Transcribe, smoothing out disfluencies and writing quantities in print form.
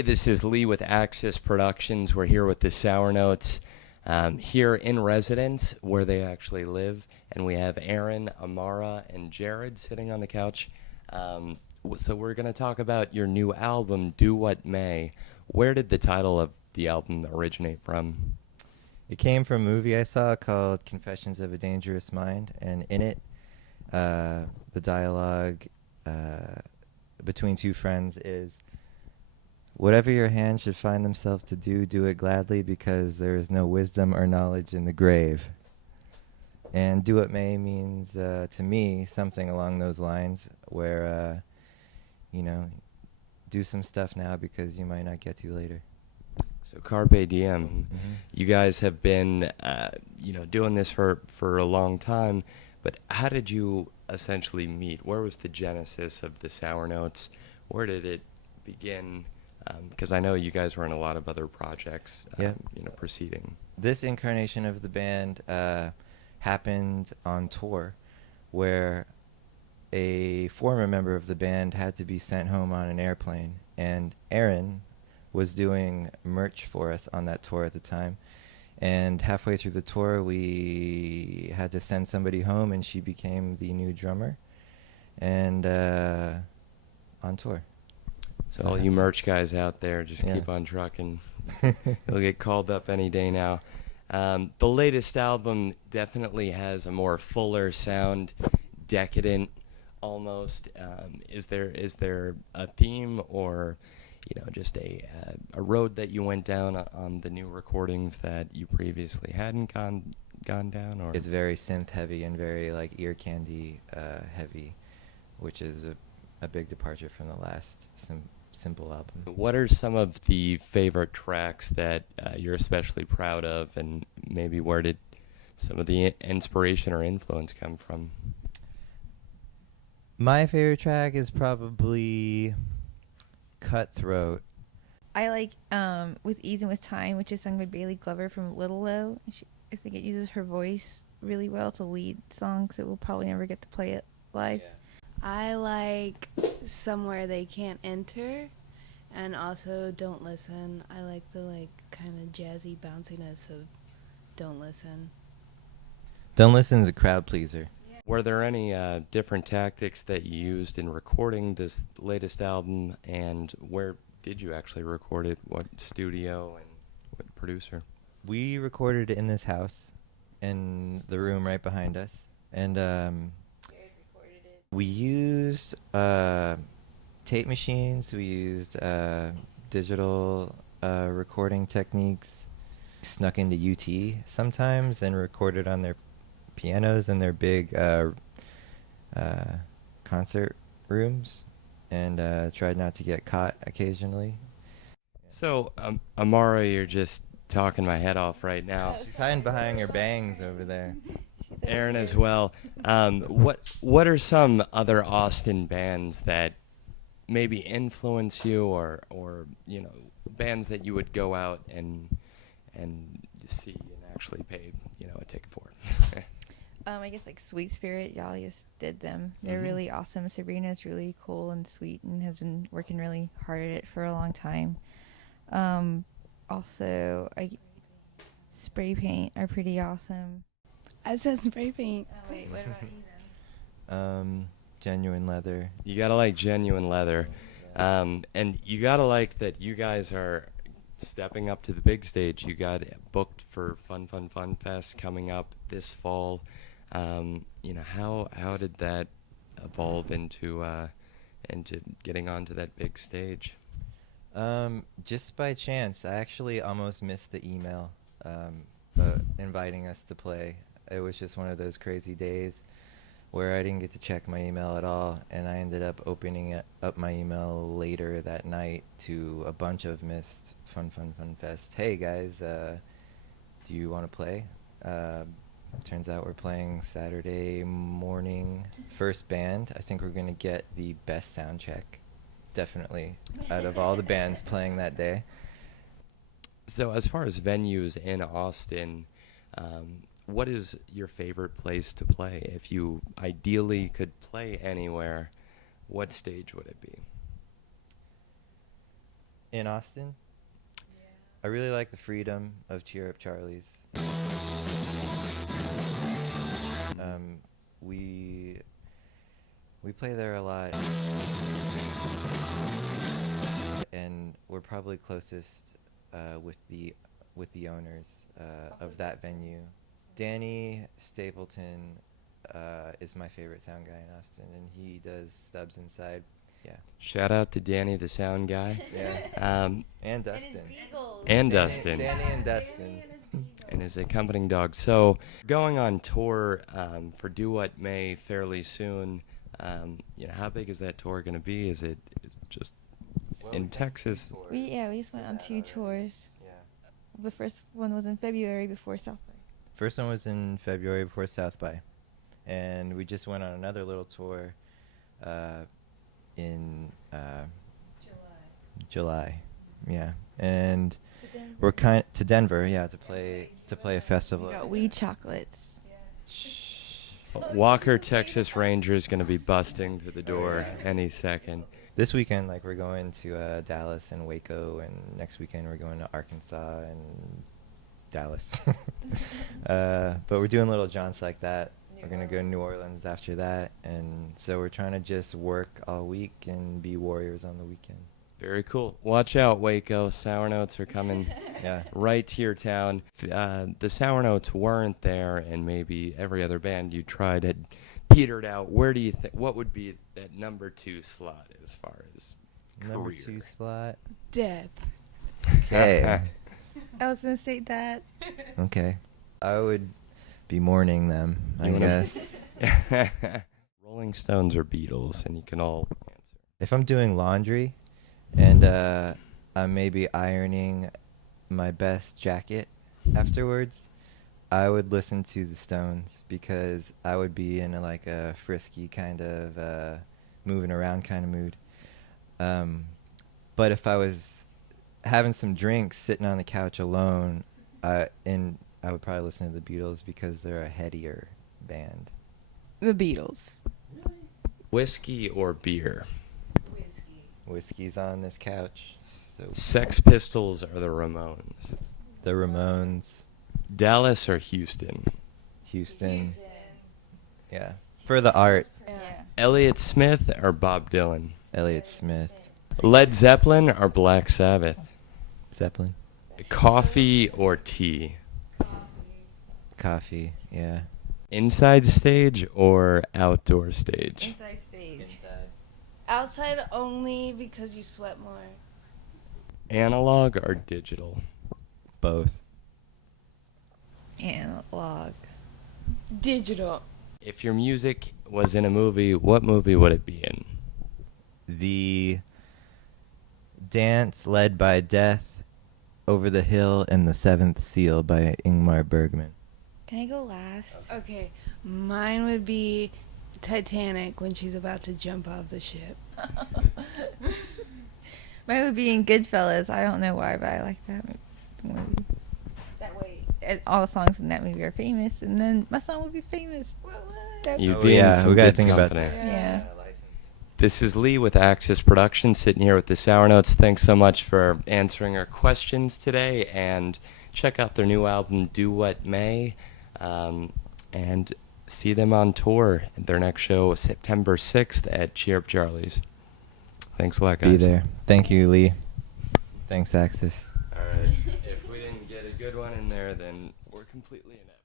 Hey, this is Lee with Axis Productions. We're here with the Sour Notes here in residence where they actually live. And we have Aaron, Amara, and Jared sitting on the couch. So we're going to talk about your new album, Do What May. Where did the title of the album originate from? It came from a movie I saw called Confessions of a Dangerous Mind, and in it, the dialogue between two friends is, whatever your hands should find themselves to do, do it gladly, because there is no wisdom or knowledge in the grave. And do what may means, to me, something along those lines, where, do some stuff now because you might not get to later. So Carpe Diem. Mm-hmm. You guys have been, doing this for a long time, but how did you essentially meet? Where was the genesis of the Sour Notes? Where did it begin? Because I know you guys were in a lot of other projects, preceding. This incarnation of the band happened on tour, where a former member of the band had to be sent home on an airplane, and Aaron was doing merch for us on that tour at the time. And halfway through the tour, we had to send somebody home, and she became the new drummer, and on tour. So all you merch guys out there, just keep on trucking. You'll get called up any day now. The latest album definitely has a more fuller sound, decadent almost. Is there a theme or just a road that you went down on the new recordings that you previously hadn't gone down? Or it's very synth heavy and very like ear candy heavy, which is a big departure from the last simple album. What are some of the favorite tracks that you're especially proud of, and maybe where did some of the inspiration or influence come from? My favorite track is probably Cutthroat. I like With Ease and With Time, which is sung by Bailey Glover from Little Low. I think it uses her voice really well. It's a lead song, so we'll probably never get to play it live. Yeah. I like Somewhere They Can't Enter, and also Don't Listen. I like the kind of jazzy bounciness of Don't Listen. Don't Listen is a crowd pleaser. Were there any different tactics that you used in recording this latest album, and where did you actually record it? What studio and what producer? We recorded it in this house, in the room right behind us, and we used tape machines. We used digital recording techniques. Snuck into UT sometimes and recorded on their pianos in their big concert rooms, and tried not to get caught occasionally. So, Amara, you're just talking my head off right now. She's hiding behind her bangs over there. Aaron as well. What are some other Austin bands that maybe influence you, or bands that you would go out and see and actually pay a ticket for? I guess Sweet Spirit, y'all just did them. They're really awesome. Sabrina's really cool and sweet and has been working really hard at it for a long time. Also, Spray Paint are pretty awesome. I said Spray Paint. Oh wait, what about you then? Genuine Leather. You gotta like Genuine Leather, and you gotta like that you guys are stepping up to the big stage. You got booked for Fun Fest coming up this fall. How did that evolve into getting onto that big stage? Just by chance. I actually almost missed the email inviting us to play. It was just one of those crazy days where I didn't get to check my email at all, and I ended up opening up my email later that night to a bunch of missed Fun Fest. Hey guys, do you want to play? Turns out we're playing Saturday morning. First band. I think we're going to get the best sound check, definitely, out of all the bands playing that day. So as far as venues in Austin, what is your favorite place to play? If you ideally could play anywhere, what stage would it be? In Austin? I really like the freedom of Cheer Up Charlie's. We play there a lot, and we're probably closest with the owners of that venue. Danny Stapleton is my favorite sound guy in Austin, and he does Stubbs Inside. Yeah. Shout out to Danny, the sound guy. Yeah. Um, And Dustin. and Danny- Dustin. Danny and Dustin. And his accompanying dog. So, going on tour for Do What May fairly soon. How big is that tour going to be? Is it just in Texas? We just went on 2 tours. Yeah. The first one was in February before South by. First one was in February before South by, and we just went on another little tour in July. Yeah, and we're to Denver. Yeah, to play a festival. We got weed chocolates. Walker, Texas Ranger is going to be busting through the door any second. This weekend, like, we're going to Dallas and Waco, and next weekend we're going to Arkansas and Dallas. But we're doing little jaunts like that. We're going to go to New Orleans after that, and so we're trying to just work all week and be warriors on the weekend. Very cool. Watch out, Waco. Sour Notes are coming Yeah. right to your town. The Sour Notes weren't there, and maybe every other band you tried had petered out. Where do you think? What would be that number 2 slot as far as Number career? 2 slot. Death. Okay. I was gonna say that. Okay. I would be mourning them, I You wanna- guess. Rolling Stones or Beatles, and you can all answer. If I'm doing laundry and I'm maybe ironing my best jacket afterwards, I would listen to the Stones because I would be in a frisky kind of moving around kind of mood. But if I was having some drinks sitting on the couch alone, I would probably listen to the Beatles because they're a headier band. The Beatles. Whiskey or beer? Whiskey's on this couch. So Sex Pistols or the Ramones? the Ramones, Dallas or Houston? Houston. Yeah. For the art, Yeah. Elliott Smith or Bob Dylan? Elliott Smith, Led Zeppelin or Black Sabbath? Zeppelin, Coffee or tea? coffee. Yeah. Inside stage or outdoor stage? Inside stage. Outside only because you sweat more. Analog or digital? Both. Analog. Digital. If your music was in a movie, what movie would it be in? The Dance Led by Death, Over the Hill, and The Seventh Seal by Ingmar Bergman. Can I go last? Okay, mine would be Titanic when she's about to jump off the ship. Mine would be in Goodfellas. I don't know why, but I like that movie. That way, all the songs in that movie are famous, and then my song would be famous. You'd Oh, be in yeah, some we gotta good think about company. that. Yeah. This is Lee with Axis Productions, sitting here with the Sour Notes. Thanks so much for answering our questions today, and check out their new album, Do What May, and see them on tour. Their next show is September 6th at Cheer Up Charlie's. Thanks a lot, guys. Be there. Thank you, Lee. Thanks, Axis. All right. If we didn't get a good one in there, then we're completely inept.